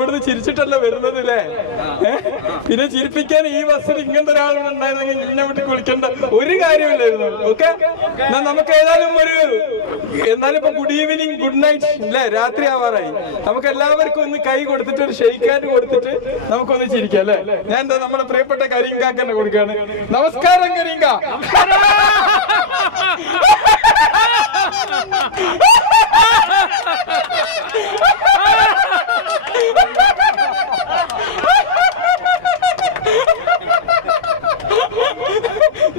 ഇവിടുന്ന് ചിരിച്ചിട്ടല്ല വരുന്നത് അല്ലേ? പിന്നെ ചിരിപ്പിക്കാൻ ഈ ബസ്സിൽ ഇങ്ങനത്തെ ഒരാളുണ്ടായിരുന്നെങ്കിൽ ഇന്നെ വിട്ട് കുളിക്കേണ്ട ഒരു കാര്യമില്ലായിരുന്നു. ഓക്കെ, നമുക്ക് എന്നാലും ഇപ്പൊ ഗുഡ് ഈവനിങ്, ഗുഡ് നൈറ്റ് അല്ലേ? രാത്രി ആവാറായി. നമുക്ക് എല്ലാവർക്കും ഒന്ന് കൈ കൊടുത്തിട്ട് ഒരു ഷെയ്ക്ക് ഹാൻഡ് കൊടുത്തിട്ട് നമുക്കൊന്ന് ചിരിക്കാം അല്ലേ? ഞാൻ എന്താ നമ്മുടെ പ്രിയപ്പെട്ട കരീംകാക്കന്നെ കൊടുക്കുകയാണ്. നമസ്കാരം കരീംക.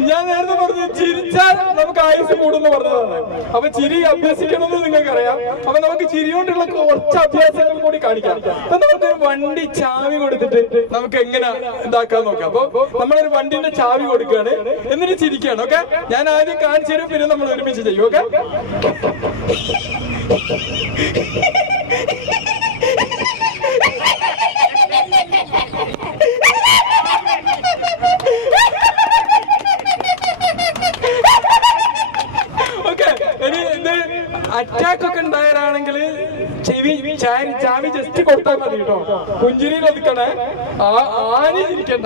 ഞാൻ നേരത്തെ പറഞ്ഞു ചിരിച്ചാൽ നമുക്ക് ആയുസ് കൂടുമെന്ന് പറഞ്ഞതാണ്. അപ്പൊ ചിരി അഭ്യസിക്കണമെന്ന് നിങ്ങൾക്കറിയാം. അപ്പൊ നമുക്ക് ചിരി കൊണ്ടുള്ള കുറച്ച് അഭ്യാസങ്ങൾ കൂടി കാണിക്കാം. അപ്പൊ നമുക്കൊരു വണ്ടി ചാവി കൊടുത്തിട്ട് നമുക്ക് എങ്ങനെ ഇതാക്കാൻ നോക്കാം. അപ്പൊ നമ്മളൊരു വണ്ടിന്റെ ചാവി കൊടുക്കുകയാണ്, എന്നിട്ട് ചിരിക്കുകയാണ്. ഓക്കെ, ഞാൻ ആദ്യം കാണിച്ചു തരും, പിന്നെ നമ്മൾ ഒരുമിച്ച് ചെയ്യും. ഓക്കെ, അറ്റാക്ക് ഒക്കെ ഉണ്ടായാലാണെങ്കിൽ ചാവി ജസ്റ്റ് കൊടുത്താൽ മതി കേട്ടോ. പുഞ്ചിരിയിൽ ഒതുക്കണേ, ആനി ചിരിക്കണ്ട.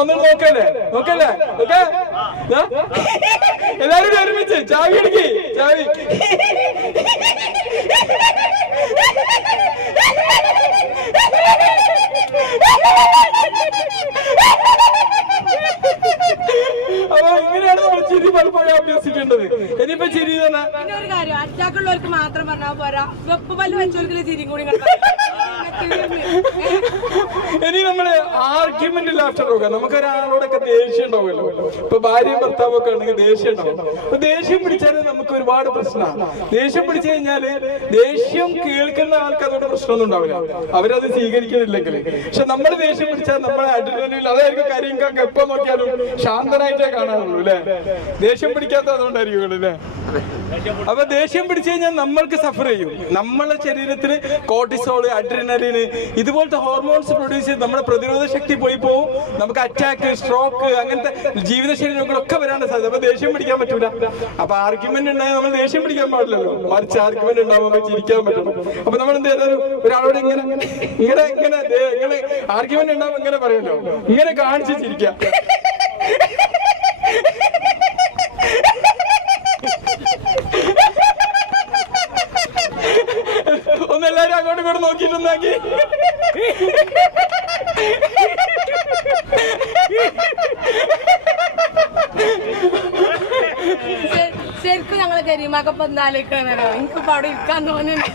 ഒന്ന് നോക്കല്ലേ? ഓക്കെ, എല്ലാരും ഒരുമിച്ച് ചാവി എടുക്കി. ചാവി അപ്പൊ ഇങ്ങനെയാണ് നമ്മൾ ചിരി പലപ്പോഴും അഭ്യസിക്കേണ്ടത്. ഇനിയിപ്പോ ചിരി തന്നെ ഒരു കാര്യം, അറ്റാക്കുള്ളവർക്ക് മാത്രം പറഞ്ഞാൽ പോരാ, വെപ്പ് പല്ല് വെച്ചവർക്ക് ചിരിയും കൂടി. ഇനി നമ്മള് ആർഗ്യുമെന്റ് ലാഫ്റ്റർ നോക്കാം. നമുക്കൊരാളോടൊക്കെ ദേഷ്യം ഉണ്ടാവുമല്ലോ. ഇപ്പൊ ഭാര്യയും ഭർത്താവും ഒക്കെ ആണെങ്കിൽ ദേഷ്യം ഉണ്ടാവും. അപ്പൊ ദേഷ്യം പിടിച്ചാൽ നമുക്ക് ഒരുപാട് പ്രശ്നമാണ്. ദേഷ്യം പിടിച്ചു കഴിഞ്ഞാല് ദേഷ്യം കേൾക്കുന്ന ആൾക്ക് അതോടെ പ്രശ്നമൊന്നും ഉണ്ടാവില്ല, അവരത് സ്വീകരിക്കുന്നില്ലെങ്കിൽ. പക്ഷെ നമ്മൾ ദേഷ്യം പിടിച്ചാൽ നമ്മളെ അഡ്രിനലിൻ, അതായിരിക്കും കരീംകാക്ക എപ്പോ നോക്കിയാലും ശാന്തനായിട്ടേ കാണാറുള്ളൂ അല്ലെ? ദേഷ്യം പിടിക്കാത്ത അതുകൊണ്ടായിരിക്കും അല്ലേ? അപ്പൊ ദേഷ്യം പിടിച്ചു കഴിഞ്ഞാൽ നമ്മൾക്ക് സഫർ ചെയ്യും. നമ്മളെ ശരീരത്തിൽ കോർട്ടിസോൾ, അഡ്രിനലിന് ഇതുപോലത്തെ ഹോർമോൺസ് പ്രൊഡ്യൂസ് ചെയ്ത് നമ്മുടെ പ്രതിരോധ ശക്തി പോയി പോവും. നമുക്ക് അറ്റാക്ക്, സ്ട്രോക്ക്, അങ്ങനത്തെ ജീവിതശൈലി രോഗങ്ങളൊക്കെ വരാണ്ട് സാധ്യത. അപ്പൊ ദേഷ്യം പിടിക്കാൻ പറ്റൂല. അപ്പൊ ആർഗ്യുമെന്റ് ഉണ്ടായാൽ നമ്മൾ ദേഷ്യം പിടിക്കാൻ പാടില്ലല്ലോ, മറിച്ച് ആർഗ്യുമെന്റ് ഉണ്ടാവുമ്പോൾ ചിരിക്കാൻ പറ്റണം. അപ്പൊ നമ്മൾ എന്ത് ചെയ്താലും ഒരാളോട് ഇങ്ങനെ ആർഗ്യുമെന്റ് ഉണ്ടാവുമ്പോൾ ഇങ്ങനെ പറയുമല്ലോ, ഇങ്ങനെ കാണിച്ച് ചിരിക്കാം. ഒന്നെല്ലാരും അങ്ങോട്ടും ഇങ്ങോട്ടും നോക്കിയിട്ടുണ്ടാക്കി. ശരിക്കും ഞങ്ങളെ കരീമാക്കപ്പം എന്താലോചിക്കണോ, എനിക്കിപ്പോ അവിടെ ഇരിക്കാൻ തോന്നുന്നു.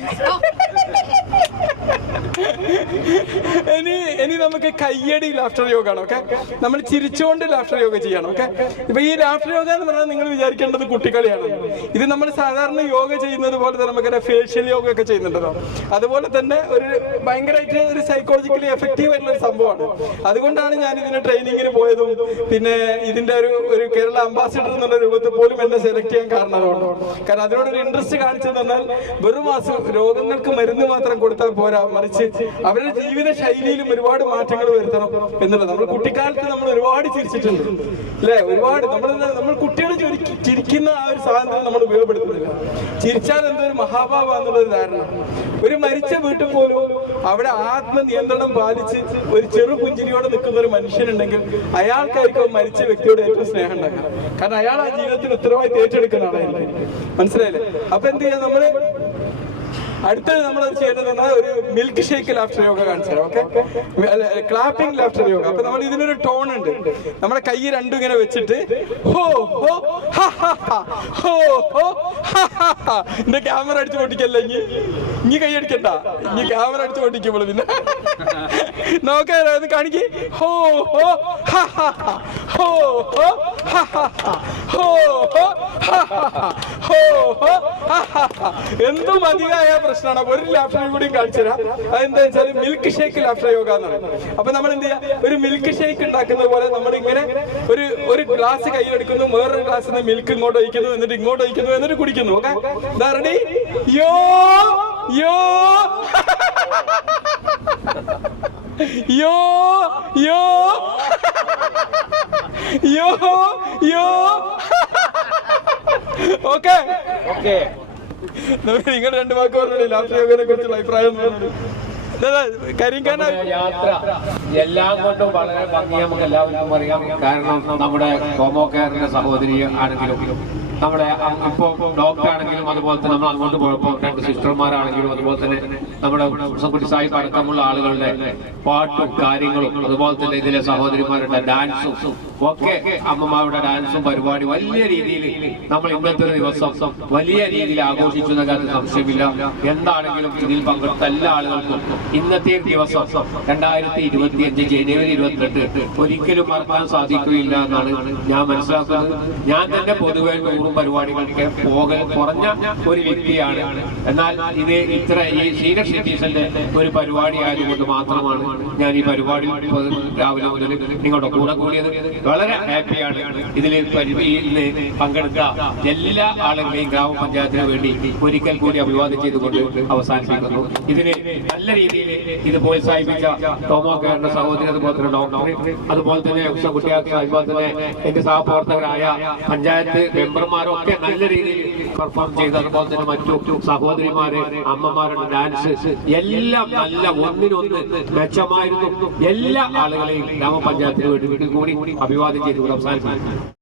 ഇനി നമുക്ക് കയ്യടി ലാഫ്റ്റർ യോഗമാണ്. ഓക്കെ, നമ്മൾ ചിരിച്ചുകൊണ്ട് ലാഫ്റ്റർ യോഗ ചെയ്യണം. ഓക്കെ, ഇപ്പൊ ഈ ലാഫ്റ്റർ യോഗ എന്ന് പറഞ്ഞാൽ നിങ്ങൾ വിചാരിക്കേണ്ടത് കുട്ടികളിയാണ്. ഇത് നമ്മൾ സാധാരണ യോഗ ചെയ്യുന്നത് പോലെ തന്നെ നമുക്ക് ഫേഷ്യൽ യോഗ ഒക്കെ ചെയ്യുന്നുണ്ടല്ലോ, അതുപോലെ തന്നെ ഒരു ഭയങ്കരമായിട്ട് ഒരു സൈക്കോളജിക്കലി എഫക്റ്റീവ് ആയിട്ടുള്ള ഒരു സംഭവമാണ്. അതുകൊണ്ടാണ് ഞാൻ ഇതിന് ട്രെയിനിങ്ങിന് പോയതും പിന്നെ ഇതിന്റെ ഒരു കേരള അംബാസിഡർ എന്നുള്ള രൂപത്തിൽ പോലും എന്നെ സെലക്ട് ചെയ്യാൻ കാരണം അതുകൊണ്ടാണ്. കാരണം അതിനോടൊരു ഇൻട്രസ്റ്റ് കാണിച്ചെന്ന് പറഞ്ഞാൽ വെറും രോഗങ്ങൾക്ക് മരുന്ന് മാത്രം കൊടുത്താൽ പോരാ, മറിച്ച് അവരുടെ ജീവിത ശൈലിയിലും ഒരുപാട് മാറ്റങ്ങൾ വരുത്തണം എന്നുള്ളത്. നമ്മൾ കുട്ടിക്കാലത്ത് നമ്മൾ ഒരുപാട് ചിരിച്ചിട്ടുണ്ട് അല്ലെ? ഒരുപാട് നമ്മൾ കുട്ടികൾ ചിരിക്കുന്ന ആ ഒരു സാധനം നമ്മൾ ഉപയോഗപ്പെടുത്തുന്നില്ല. ചിരിച്ചാൽ എന്തൊരു മഹാഭാവ എന്നുള്ളൊരു ധാരണ. ഒരു മരിച്ച വീട്ടിൽ പോലും അവിടെ ആത്മനിയന്ത്രണം പാലിച്ച് ഒരു ചെറു പുഞ്ചിരിയോടെ നിൽക്കുന്ന ഒരു മനുഷ്യനുണ്ടെങ്കിൽ അയാൾക്കായിരിക്കും മരിച്ച വ്യക്തിയോട് ഏറ്റവും സ്നേഹം ഉണ്ടാക്കുക. കാരണം അയാൾ ആ ജീവിതത്തിൽ ഉത്തരവാദിത്തം ഏറ്റെടുക്കുന്ന ആളായിരിക്കും. മനസ്സിലായില്ലേ? അപ്പൊ എന്ത് ചെയ്യാം, നമ്മള് അടുത്തത് നമ്മൾ ചെയ്യേണ്ടത് ഒരു മിൽക്ക് ഷേക്ക് ലാഫ്റ്റർ യോഗ കാണിച്ചു തരാം. Okay, clapping laughter yoga. അപ്പൊ നമ്മൾ ഇതിനൊരു ടോൺ ഉണ്ട്. നമ്മുടെ കൈ രണ്ടും ഇങ്ങനെ വെച്ചിട്ട് ഹോ ഹോ ഹോ ഹോ എന്റെ ക്യാമറ അടിച്ചു പൊട്ടിക്കല്ല, ഇനി കൈ അടിക്കണ്ട, ഇനി ക്യാമറ അടിച്ചു പൊട്ടിക്കുമ്പോൾ പിന്നെ നോക്കാൻ കാണിക്ക്. ഹോ ഹോ ഹോ ഹോ ഹോ ഹോ ഹോ എന്തും അധികമായ പ്രശ്നമാണ്. ഒരു ലാഫ്റ്റർ കൂടിയും കാണിച്ചു തരാം. അതെന്താ വെച്ചാൽ മിൽക്ക് ഷേക്ക് ലാഫ്റ്റർ യോഗ എന്നാണ്. അപ്പൊ നമ്മൾ എന്ത് ചെയ്യാം, ഒരു മിൽക്ക് ഷേക്ക് ഉണ്ടാക്കുന്ന പോലെ നമ്മൾ ഇങ്ങനെ ഒരു ഗ്ലാസ് കയ്യിലെടുക്കുന്നു, വേറൊരു ഗ്ലാസ്സിൽ നിന്ന് മിൽക്ക് ഇങ്ങോട്ട് ഒഴിക്കുന്നു, എന്നിട്ട് ഇങ്ങോട്ട് ഒഴിക്കുന്നു, എന്നിട്ട് കുടിക്കുന്നു. Okay, ready? യോ യോ യോ യോ യോ യോ. ഓക്കെ, നിങ്ങൾ രണ്ട് വാക്ക് പറഞ്ഞു ലാഫ്റ്റർ യോഗയെ കുറിച്ചുള്ള അഭിപ്രായം. കരിങ്കാന യാത്ര എല്ലാം കൊണ്ടും വളരെ ഭംഗി നമുക്ക് എല്ലാവർക്കും അറിയാം. കാരണം നമ്മുടെ കോമോ കെയറിന്റെ സഹോദരി ആണെങ്കിലും നമ്മുടെ ഇപ്പൊ ഡോക്ടർ ആണെങ്കിലും അതുപോലെ തന്നെ നമ്മൾ അങ്ങോട്ട് പോയപ്പോൾ 2 സിസ്റ്റർമാരാണെങ്കിലും അതുപോലെ തന്നെ നമ്മുടെ കുട്ടി സാഹിബ് അടക്കമുള്ള ആളുകളുടെ പാട്ടും കാര്യങ്ങളും അതുപോലെ തന്നെ ഇതിലെ സഹോദരിമാരുടെ ഡാൻസും ഒക്കെ അമ്മമാരുടെ ഡാൻസും പരിപാടി വലിയ രീതിയിൽ നമ്മൾ ഇന്നത്തെ ഒരു ദിവസം വലിയ രീതിയിൽ ആഘോഷിച്ചു എന്ന കാര്യത്തിൽ സംശയമില്ല. എന്താണെങ്കിലും ഇതിൽ പങ്കെടുത്ത എല്ലാ ആളുകൾക്കും ഇന്നത്തെ ദിവസം 2025 ജനുവരി 22 ഒരിക്കലും മറക്കാൻ സാധിക്കുകയില്ല എന്നാണ് ഞാൻ മനസ്സിലാക്കുന്നത്. ഞാൻ തന്നെ പൊതുവെ പരിപാടികൾക്ക് കുറഞ്ഞ ഒരു വ്യക്തിയാണ്. എന്നാൽ ഇത് ഇത്ര ഈ സീനിയർ സിറ്റിസന്റെ ഒരു പരിപാടി ആയതുകൊണ്ട് മാത്രമാണ് ഞാൻ ഈ പരിപാടി രാവിലെ മുതൽ നിങ്ങളുടെ കൂടെ കൂടിയത്. വളരെ ഹാപ്പിയാണ്. ഇതിൽ പങ്കെടുത്ത എല്ലാ ആളുകളെയും ഗ്രാമപഞ്ചായത്തിന് വേണ്ടി ഒരിക്കൽ കൂടി അഭിവാദ്യം ചെയ്തുകൊണ്ട് അവസാനിപ്പിക്കുന്നു. ഇതിന് നല്ല രീതിയിൽ ഇത് പ്രോത്സാഹിപ്പിച്ച ടോമോ കെയറിന്റെ സഹോദരി അതുപോലെ തന്നെ ഡോക്ടർ അതുപോലെ തന്നെ കുട്ടിയാക്കി അതുപോലെ തന്നെ എന്റെ സഹപ്രവർത്തകരായ പഞ്ചായത്ത് മെമ്പർമാരും ഒക്കെ നല്ല രീതിയിൽ പെർഫോം ചെയ്ത് അതുപോലെ തന്നെ മറ്റു സഹോദരിമാര് അമ്മമാരുടെ ഡാൻസ് എല്ലാം നല്ല ഒന്നിനൊന്ന് മെച്ചമായിരുന്നു. എല്ലാ ആളുകളെയും ഗ്രാമപഞ്ചായത്തിന് വേണ്ടി കൂടി അഭിവാദ്യം ചെയ്തുകൊണ്ട് അവസാനിപ്പിക്കുന്നു.